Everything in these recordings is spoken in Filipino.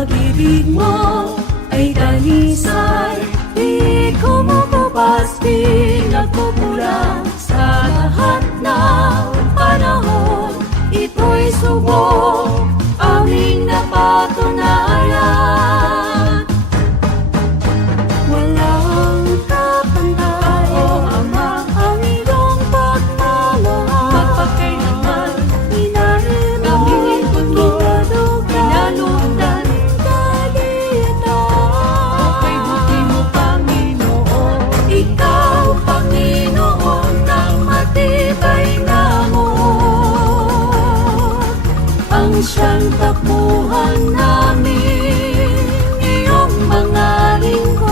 pag-ibig mo ay dalisay, di kumukupas, di nagkukulang. Sa lahat ng panahon, ito'y subok, aming napatunayan. Walang kapantay, O Ama, ang iyong pagmamahal. Magpakailanman, inahimod mo, inalugdan, kalinaw. Kay buti mo, Panginoon, Ikaw, Panginoon, ng matibay na amor. Ang siyang takbuhan namin, iyong mga lingkod.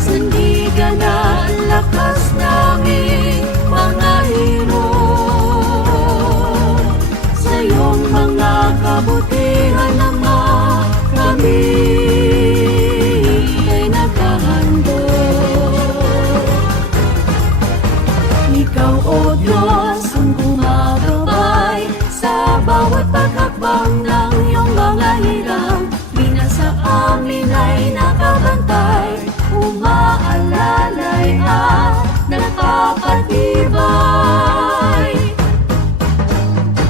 Sandigan na lakas namin, mga hero. Sa iyong mga kabutihan naman, kami ay naghahandog. Ikaw, O Diyos, ang gumagabay sa bawat paghakbang ng iyong mga hirang. Minasa amin ay nakabantay, umaalalay at nakapatibay.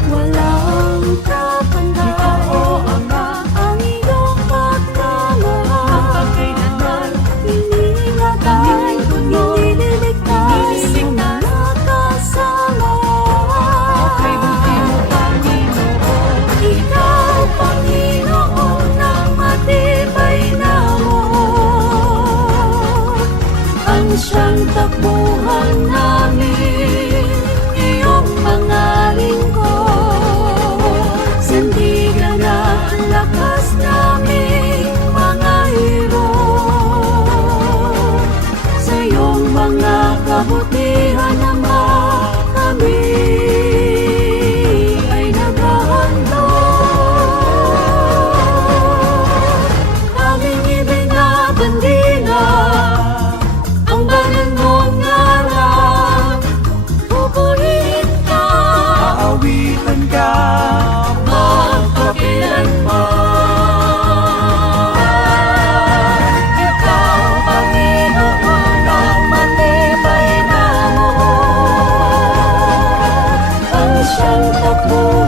Walang kapantay, Ikaw, O Ama, ang iyong pagmamahal. Magpakailanman, iniingatan, iniligtas, nakasama. Kay buti mo, Panginoon, Ikaw, Panginoon, ng matibay na amor. Ang siyang takbuhan namin, iyong mga lingkod. Sandigan na lakas namin, mga hero. Sa iyong mga kabutihan naman, kami ay naghahandog. Aming ibinabandila ang banal mong ngalan. Pupurihin ka, Aawitan ka magpakailanman. Ikaw, Panginoon, ang matibay na amor. Ang siyang takbuhan